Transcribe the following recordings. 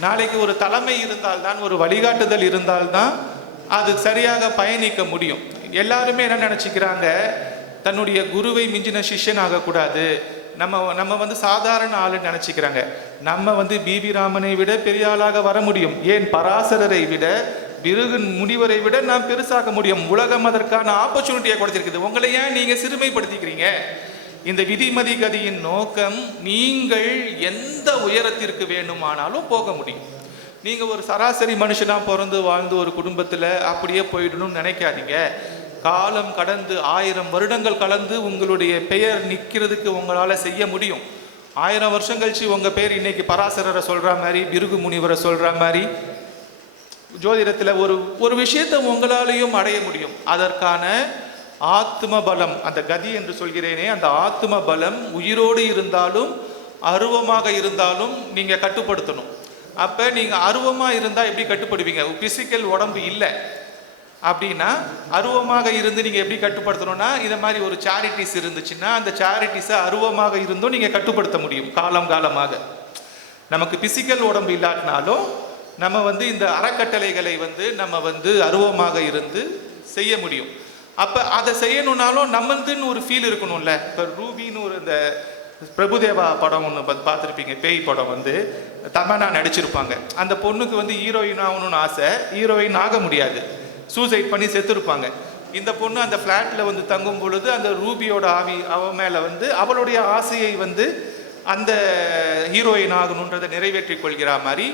நாளைக்கு ஒரு தலைமை இருந்தால்தான் ஒரு வழிகாட்டுதல் இருந்தால்தான் அது சரியாக பயணிக்க முடியும். எல்லாருமே என்ன நினச்சிக்கிறாங்க? தன்னுடைய குருவை மிஞ்சின சிஷ்யன் ஆகக்கூடாது. நம்ம நம்ம வந்து சாதாரண ஆளுன்னு நினச்சிக்கிறாங்க. நம்ம வந்து பிபி ராமனை விட பெரிய ஆளாக வர முடியும். ஏன்? பராசரரை விட பிருகு முனிவரை விட நாம் பெருசாக முடியும். உலகம் அதற்கான ஆப்பர்ச்சுனிட்டியை கொடுத்திருக்குது. உங்களை ஏன் நீங்கள் சிறுமைப்படுத்திக்கிறீங்க? இந்த விதிமதி கதியின் நோக்கம் நீங்கள் எந்த உயரத்திற்கு வேண்டுமானாலும் போக முடியும். நீங்க ஒரு சராசரி மனுஷனா பிறந்து வாழ்ந்து ஒரு குடும்பத்துல அப்படியே போயிடணும்னு நினைக்காதீங்க. காலம் கடந்து ஆயிரம் வருடங்கள் கலந்து உங்களுடைய பெயர் நிற்கிறதுக்கு உங்களால செய்ய முடியும். ஆயிரம் வருஷம் கழிச்சு உங்க பேர் இன்னைக்கு பராசரரை சொல்ற மாதிரி பிருகு முனிவரை சொல்ற மாதிரி ஜோதிடத்துல ஒரு ஒரு விஷயத்தை உங்களாலையும் அடைய முடியும். அதற்கான ஆத்ம பலம் அந்த கதி என்று சொல்கிறேனே அந்த ஆத்ம பலம் உயிரோடு இருந்தாலும் அருவமாக இருந்தாலும் நீங்கள் கட்டுப்படுத்தணும். அப்போ நீங்கள் அருவமாக இருந்தால் எப்படி கட்டுப்படுவீங்க? பிசிக்கல் உடம்பு இல்லை. அப்படின்னா அருவமாக இருந்து நீங்கள் எப்படி கட்டுப்படுத்தணும்னா இதை மாதிரி ஒரு சேரிட்டிஸ் இருந்துச்சுன்னா அந்த சேரிட்டிஸை அருவமாக இருந்தும் நீங்கள் கட்டுப்படுத்த முடியும் காலம் காலமாக. நமக்கு பிசிக்கல் உடம்பு இல்லாட்டினாலும் நம்ம வந்து இந்த அறக்கட்டளைகளை வந்து நம்ம வந்து அருவமாக இருந்து செய்ய முடியும். அப்போ அதை செய்யணுன்னாலும் நம்மந்துன்னு ஒரு ஃபீல் இருக்கணும்ல. இப்போ ரூபின்னு ஒரு இந்த பிரபுதேவா படம் ஒன்று பார்த்துருப்பீங்க. பேய் படம் வந்து தமன்னா நடிச்சிருப்பாங்க. அந்த பொண்ணுக்கு வந்து ஹீரோயின் ஆகணும்னு ஆசை ஹீரோயின் ஆக முடியாது. சூசைட் பண்ணி செத்துருப்பாங்க. இந்த பொண்ணு அந்த ஃப்ளாட்டில் வந்து தங்கும் பொழுது அந்த ரூபியோட ஆவி அவ மேலே வந்து அவளுடைய ஆசையை வந்து அந்த ஹீரோயின் ஆகணுன்றதை நிறைவேற்றிக் கொள்கிற மாதிரி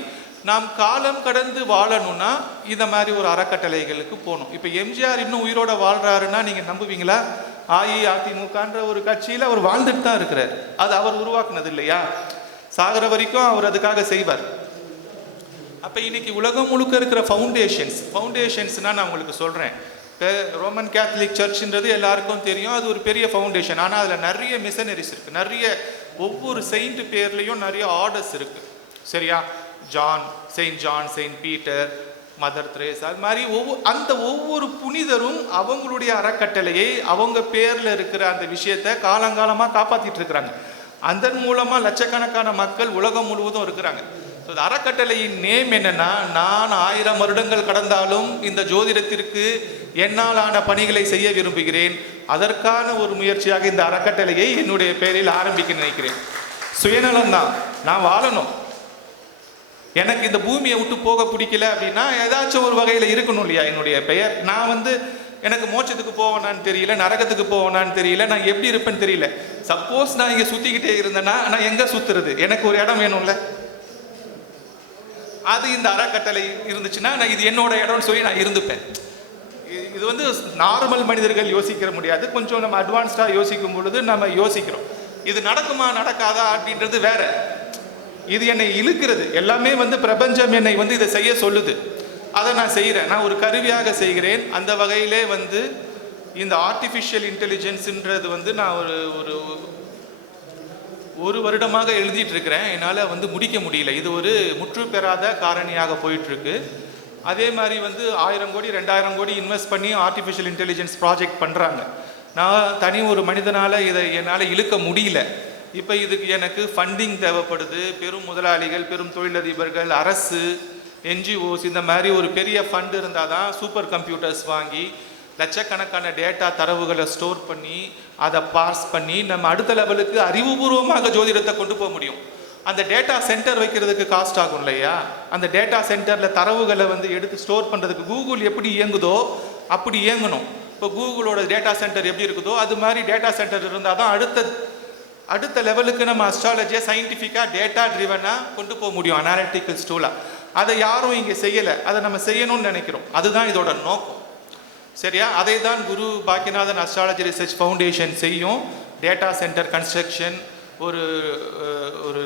நாம் காலம் கடந்து வாழணும்னா இந்த மாதிரி ஒரு அறக்கட்டளைகளுக்கு போகணும். இப்போ எம்ஜிஆர் இன்னும் உயிரோட வாழ்றாருன்னா நீங்கள் நம்புவீங்களா? அஇஅதிமுகன்ற ஒரு கட்சியில் அவர் வாழ்ந்துட்டு தான் இருக்கிறார். அது அவர் உருவாக்குனது இல்லையா? சாகிற வரைக்கும் அவர் அதுக்காக செய்வார். அப்போ இன்னைக்கு உலகம் முழுக்க இருக்கிற ஃபவுண்டேஷன்ஸ் ஃபவுண்டேஷன்ஸ்னா நான் உங்களுக்கு சொல்கிறேன் இப்போ ரோமன் கேத்தலிக் சர்ச்ன்றது எல்லாருக்கும் தெரியும். அது ஒரு பெரிய ஃபவுண்டேஷன் ஆனால் அதில் நிறைய மிஷனரிஸ் இருக்குது நிறைய ஒவ்வொரு செயின்ட் பேர்லேயும் நிறைய ஆர்டர்ஸ் இருக்குது சரியா? John Saint John Saint Peter Mother Teresa அது மாதிரி ஒவ்வொரு அந்த ஒவ்வொரு புனிதரும் அவங்களுடைய அறக்கட்டளையை அவங்க பேரில் இருக்கிற அந்த விஷயத்தை காலங்காலமாக காப்பாற்றிட்டு இருக்கிறாங்க. அதன் மூலமாக லட்சக்கணக்கான மக்கள் உலகம் முழுவதும் இருக்கிறாங்க. ஸோ இந்த அறக்கட்டளையின் நேம் என்னென்னா நான் ஆயிரம் வருடங்கள் கடந்தாலும் இந்த ஜோதிடத்திற்கு என்னாலான பணிகளை செய்ய விரும்புகிறேன். அதற்கான ஒரு முயற்சியாக இந்த அறக்கட்டளையை என்னுடைய பெயரில் ஆரம்பிக்க நினைக்கிறேன். சுயநலம் தான் நான் வாழணும். எனக்கு இந்த பூமியை விட்டு போக பிடிக்கல அப்படின்னா ஏதாச்சும் ஒரு வகையில் இருக்கணும் இல்லையா என்னுடைய பெயர்? நான் வந்து எனக்கு மோட்சத்துக்கு போவேனான்னு தெரியல நரகத்துக்கு போவேனான்னு தெரியல நான் எப்படி இருப்பேன்னு தெரியல. சப்போஸ் நான் இங்கே சுற்றிக்கிட்டே இருந்தேன்னா நான் எங்கே சுற்றுறது எனக்கு ஒரு இடம் வேணும்ல. அது இந்த அறக்கட்டளை இருந்துச்சுன்னா நான் இது என்னோட இடம்னு சொல்லி நான் இருந்துப்பேன். இது வந்து நார்மல் மனிதர்கள் யோசிக்கிற முடியாது. கொஞ்சம் நம்ம அட்வான்ஸ்டாக யோசிக்கும் பொழுது நம்ம யோசிக்கிறோம். இது நடக்குமா நடக்காதா அப்படின்றது வேற. இது என்னை இழுக்கிறது. எல்லாமே வந்து பிரபஞ்சம் என்னை வந்து இதை செய்ய சொல்லுது. அதை நான் செய்கிறேன் நான் ஒரு கருவியாக செய்கிறேன். அந்த வகையிலே வந்து இந்த ஆர்டிஃபிஷியல் இன்டெலிஜென்ஸுன்றது வந்து நான் ஒரு ஒரு ஒரு வருடமாக எழுதிட்டு இருக்கிறேன் என்னால் வந்து முடிக்க முடியல. இது ஒரு முற்று பெறாத காரணியாக போயிட்டுருக்கு. அதே மாதிரி வந்து ஆயிரம் கோடி ரெண்டாயிரம் கோடி இன்வெஸ்ட் பண்ணி ஆர்டிஃபிஷியல் இன்டெலிஜென்ஸ் ப்ராஜெக்ட் பண்ணுறாங்க நான் தனி ஒரு மனிதனால் இதை என்னால் இழுக்க முடியல. இப்போ இதுக்கு எனக்கு ஃபண்டிங் தேவைப்படுது. பெரும் முதலாளிகள் பெரும் தொழிலதிபர்கள் அரசு என்ஜிஓஸ் இந்த மாதிரி ஒரு பெரிய ஃபண்ட் இருந்தால் தான் சூப்பர் கம்ப்யூட்டர்ஸ் வாங்கி லட்சக்கணக்கான டேட்டா தரவுகளை ஸ்டோர் பண்ணி அதை பாஸ் பண்ணி நம்ம அடுத்த லெவலுக்கு அறிவுபூர்வமாக ஜோதிடத்தை கொண்டு போக முடியும். அந்த டேட்டா சென்டர் வைக்கிறதுக்கு காஸ்ட் ஆகும் இல்லையா? அந்த டேட்டா சென்டரில் தரவுகளை வந்து எடுத்து ஸ்டோர் பண்ணுறதுக்கு கூகுள் எப்படி இயங்குதோ அப்படி இயங்கணும். இப்போ கூகுளோட டேட்டா சென்டர் எப்படி இருக்குதோ அது மாதிரி டேட்டா சென்டர் இருந்தால் தான் அடுத்த அடுத்த லெவலுக்கு நம்ம அஸ்ட்ராலஜியை சயின்டிஃபிக்காக டேட்டா ட்ரிவனாக கொண்டு போக முடியும் அனாலிட்டிக்கல் ஸ்டூலாக அதை யாரும் இங்கே செய்யலை. அதை நம்ம செய்யணும்னு நினைக்கிறோம். அதுதான் இதோட நோக்கம். சரியா? அதை தான் Guru Bakkiyanathan astrology research foundation செய்யும். டேட்டா சென்டர் கன்ஸ்ட்ரக்ஷன் ஒரு ஒரு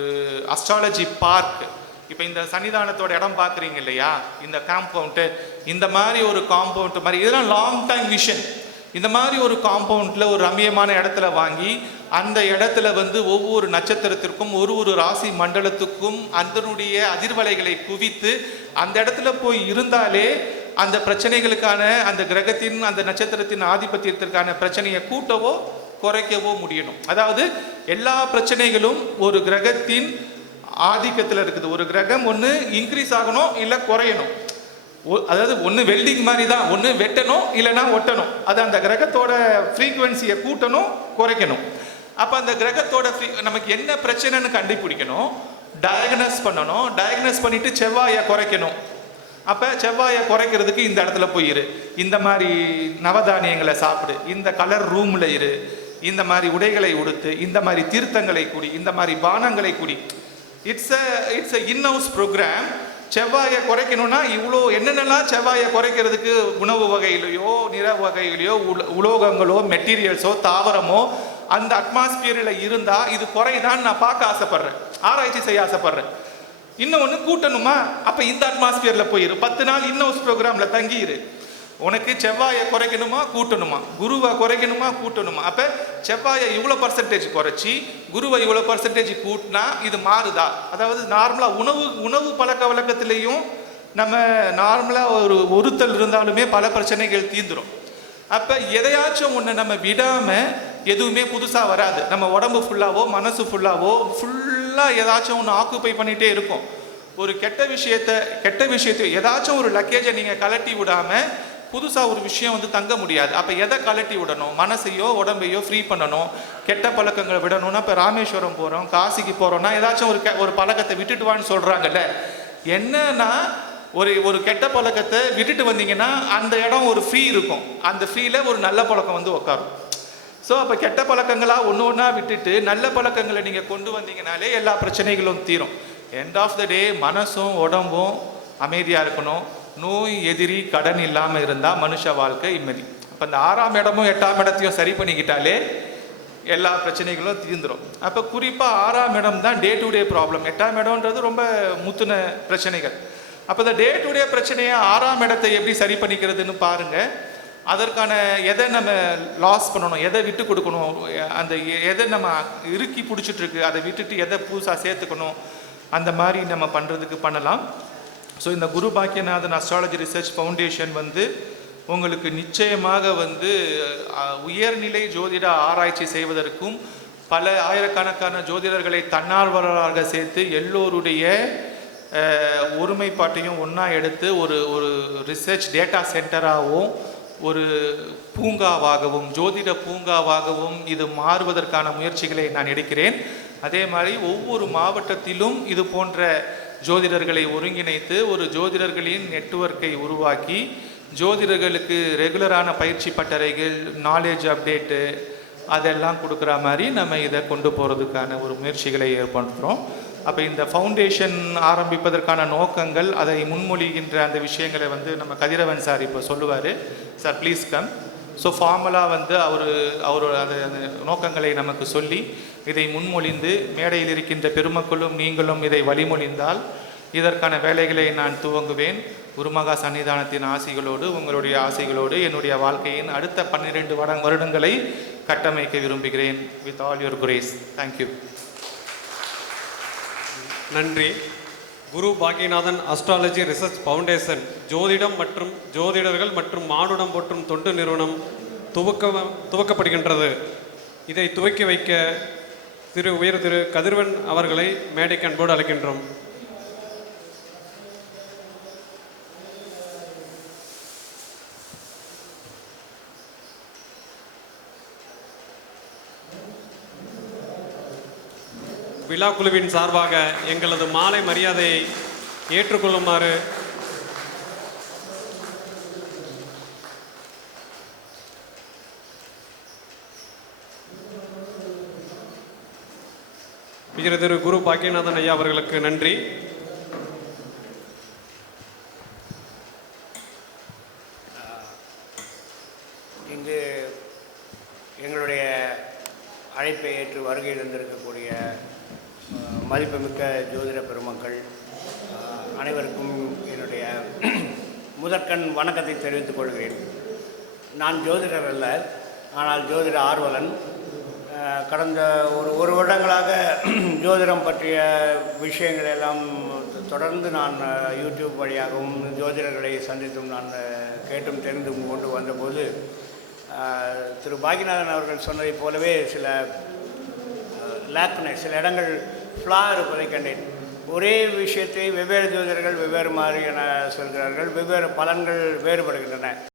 அஸ்ட்ராலஜி பார்க் இப்போ இந்த சன்னிதானத்தோட இடம் பார்க்குறீங்க இல்லையா? இந்த காம்பவுண்டு இந்த மாதிரி ஒரு காம்பவுண்ட் மாதிரி. இதெல்லாம் லாங் டைம் விஷன் இந்த மாதிரி ஒரு காம்பவுண்டில் ஒரு ரம்யமான இடத்துல வாங்கி அந்த இடத்துல வந்து ஒவ்வொரு நட்சத்திரத்திற்கும் ஒரு ஒரு ராசி மண்டலத்துக்கும் அதனுடைய அதிர்வலைகளை குவித்து அந்த இடத்துல போய் இருந்தாலே அந்த பிரச்சனைகளுக்கான அந்த கிரகத்தின் அந்த நட்சத்திரத்தின் ஆதிபத்தியத்திற்கான பிரச்சனையை கூட்டவோ குறைக்கவோ முடியணும். அதாவது எல்லா பிரச்சனைகளும் ஒரு கிரகத்தின் ஆதிக்கத்தில் இருக்குது. ஒரு கிரகம் ஒன்று இன்க்ரீஸ் ஆகணும் இல்லை குறையணும். ஒ- அதாவது ஒன்று வெல்டிங் மாதிரி தான் ஒன்று வெட்டணும் இல்லைன்னா ஒட்டணும். அது அந்த கிரகத்தோட ஃப்ரீக்குவென்சியை கூட்டணும் குறைக்கணும். அப்போ அந்த கிரகத்தோட free- நமக்கு என்ன பிரச்சனைன்னு கண்டுபிடிக்கணும். டயக்னஸ் பண்ணணும். டயக்னஸ் பண்ணிட்டு செவ்வாயை குறைக்கணும். அப்போ செவ்வாயை குறைக்கிறதுக்கு இந்த இடத்துல போயிரு இந்த மாதிரி நவதானியங்களை சாப்பிடு. இந்த கலர் ரூமில் இரு. இந்த மாதிரி உடைகளை உடுத்து இந்த மாதிரி தீர்த்தங்களை குடி இந்த மாதிரி பானங்களை குடி. It's a it's a in house program செவ்வாயை குறைக்கணும்னா இவ்வளோ என்னென்னலாம் செவ்வாயை குறைக்கிறதுக்கு உணவு வகையிலையோ நிற வகையிலையோ உலோகங்களோ மெட்டீரியல்ஸோ தாவரமோ அந்த அட்மாஸ்பியரில் இருந்தால் இது குறையுதான்னு நான் பார்க்க ஆசைப்படுறேன். ஆராய்ச்சி செய்ய ஆசைப்படுறேன். ஒன்று கூட்டணுமா? அப்போ இந்த அட்மாஸ்பியரில் போயிரு. பத்து நாள் இன்னொரு ப்ரோக்ராமில் தங்கியிரு. உனக்கு செவ்வாயை குறைக்கணுமா? கூட்டணுமா? குருவை குறைக்கணுமா? கூட்டணுமா? அப்போ செவ்வாயை இவ்வளோ பர்சன்டேஜ் குறைச்சி குருவை இவ்வளோ பர்சன்டேஜ் கூட்டினா இது மாறுதா? அதாவது நார்மலாக உணவு உணவு பழக்க வழக்கத்திலையும் நம்ம நார்மலாக ஒரு ஒருத்தல் இருந்தாலுமே பல பிரச்சனைகள் தீந்துடும் அப்போ எதையாச்சும் ஒன்று நம்ம விடாமல் எதுவுமே புதுசாக வராது. நம்ம உடம்பு ஃபுல்லாவோ மனசு ஃபுல்லாவோ ஃபுல்லாக ஏதாச்சும் ஒன்று ஆக்குப்பை பண்ணிகிட்டே இருக்கும். ஒரு கெட்ட விஷயத்த கெட்ட விஷயத்தை ஏதாச்சும் ஒரு லக்கேஜை நீங்கள் கலட்டி விடாமல் புதுசாக ஒரு விஷயம் வந்து தங்க முடியாது. அப்போ எதை கலட்டி விடணும்? மனசையோ உடம்பையோ ஃப்ரீ பண்ணணும்? கெட்ட பழக்கங்களை விடணும்னா இப்போ ராமேஸ்வரம் போகிறோம் காசிக்கு போகிறோம்னா ஏதாச்சும் ஒரு கெ- ஒரு பழக்கத்தை விட்டுட்டு வான்னு சொல்கிறாங்கல்ல என்னன்னா ஒரு ஒரு கெட்ட பழக்கத்தை விட்டுட்டு வந்தீங்கன்னா அந்த இடம் ஒரு ஃப்ரீ இருக்கும். அந்த ஃப்ரீல ஒரு நல்ல பழக்கம் வந்து உட்காரும் ஸோ அப்போ கெட்ட பழக்கங்களாக ஒன்று ஒன்றா விட்டுட்டு நல்ல பழக்கங்களை நீங்கள் கொண்டு வந்தீங்கனாலே எல்லா பிரச்சனைகளும் தீரும். எண்ட் ஆஃப் த டே மனசும் உடம்பும் அமைதியாக இருக்கணும். நோய் எதிரி கடன் இல்லாமல் இருந்தால் மனுஷ வாழ்க்கை இம்மதி அப்போ இந்த ஆறாம் இடமும் எட்டாம் இடத்தையும் சரி பண்ணிக்கிட்டாலே எல்லா பிரச்சனைகளும் தீர்ந்துரும். அப்போ குறிப்பாக ஆறாம் இடம் தான் டே டு டே ப்ராப்ளம் எட்டாம் இடம்ன்றது ரொம்ப முத்துன பிரச்சனைகள். அப்போ இந்த டே டு டே பிரச்சனையை ஆறாம் இடத்தை எப்படி சரி பண்ணிக்கிறதுன்னு பாருங்கள் அதற்கான எதை நம்ம லாஸ் பண்ணணும் எதை விட்டு கொடுக்கணும் அந்த எ- எதை நம்ம இறுக்கி பிடிச்சிட்டு இருக்கு அதை விட்டுட்டு எதை புதுசாக சேர்த்துக்கணும் அந்த மாதிரி நம்ம பண்ணுறதுக்கு பண்ணலாம். ஸோ இந்த Guru Bakkiyanathan astrology research foundation வந்து உங்களுக்கு நிச்சயமாக வந்து உயர்நிலை ஜோதிட ஆராய்ச்சி செய்வதற்கும் பல ஆயிரக்கணக்கான ஜோதிடர்களை தன்னார்வலராக சேர்த்து எல்லோருடைய ஒருமைப்பாட்டையும் ஒன்றா எடுத்து ஒரு ஒரு ரிசர்ச் டேட்டா சென்டராகவும் ஒரு பூங்காவாகவும் ஜோதிட பூங்காவாகவும் இது மாறுவதற்கான முயற்சிகளை நான் எடுக்கிறேன். அதே மாதிரி ஒவ்வொரு மாவட்டத்திலும் இது போன்ற ஜோதிடர்களை ஒருங்கிணைத்து ஒரு ஜோதிடர்களின் நெட்வொர்க்கை உருவாக்கி ஜோதிடர்களுக்கு ரெகுலரான பயிற்சி பட்டறைகள் நாலேஜ் அப்டேட்டு அதெல்லாம் கொடுக்குற மாதிரி நம்ம இதை கொண்டு போகிறதுக்கான ஒரு முயற்சிகளை ஏற்படுத்துகிறோம் அப்போ இந்த ஃபவுண்டேஷன் ஆரம்பிப்பதற்கான நோக்கங்கள் அதை முன்மொழிகின்ற அந்த விஷயங்களை வந்து நம்ம கதிரவன் சார் இப்போ சொல்லுவார். சார் ப்ளீஸ் கம் ஸோ ஃபார்மலாக வந்து அவர் அவர் அது அந்த நோக்கங்களை நமக்கு சொல்லி இதை முன்மொழிந்து மேடையில் இருக்கின்ற பெருமக்களும் நீங்களும் இதை வழிமொழிந்தால் இதற்கான வேலைகளை நான் துவங்குவேன். குருமகா சன்னிதானத்தின் ஆசைகளோடு உங்களுடைய ஆசைகளோடு என்னுடைய வாழ்க்கையின் அடுத்த பன்னிரெண்டு வட வருடங்களை கட்டமைக்க விரும்புகிறேன். With all your graces thank you நன்றி. Guru Bakkiyanathan astrology research foundation ஜோதிடம் மற்றும் ஜோதிடர்கள் மற்றும் மானுடம் போற்றும் தொண்டு நிறுவனம் துவக்க துவக்கப்படுகின்றது. இதை துவக்கி வைக்க திரு உயர் திரு கதிர்வன் அவர்களை மேடைக்கு அன்போடு அழைக்கின்றோம். விழா குழுவின் சார்பாக எங்களது மாலை மரியாதையை ஏற்றுக்கொள்ளுமாறு விஜய திரு குரு பாக்கியநாதன் ஐயா அவர்களுக்கு நன்றி. இங்கு எங்களுடைய அழைப்பை ஏற்று வருகை தந்திருக்கக்கூடிய மதிப்புமிக்க ஜோதிட பெருமக்கள் அனைவருக்கும் என்னுடைய முதற்கண் வணக்கத்தை தெரிவித்துக் கொள்கிறேன். நான் ஜோதிடர் அல்ல ஆனால் ஜோதிட ஆர்வலன். கடந்த ஒரு ஒரு வருடங்களாக ஜோதிடம் பற்றிய விஷயங்கள் எல்லாம் தொடர்ந்து நான் யூடியூப் வழியாகவும் ஜோதிடர்களை சந்தித்தும் நான் கேட்டும் தெரிந்தும் கொண்டு வந்தபோது திரு பாக்கியநாதன் அவர்கள் சொன்னதைப் போலவே சில லேக்னஸ் சில இடங்கள் ஃப்ளா இருப்பதை கண்டேன் ஒரே விஷயத்தை வெவ்வேறு ஜோதிடர்கள் வெவ்வேறு மாதிரி என சொல்கிறார்கள். வெவ்வேறு பலன்கள் வேறுபடுகின்றன.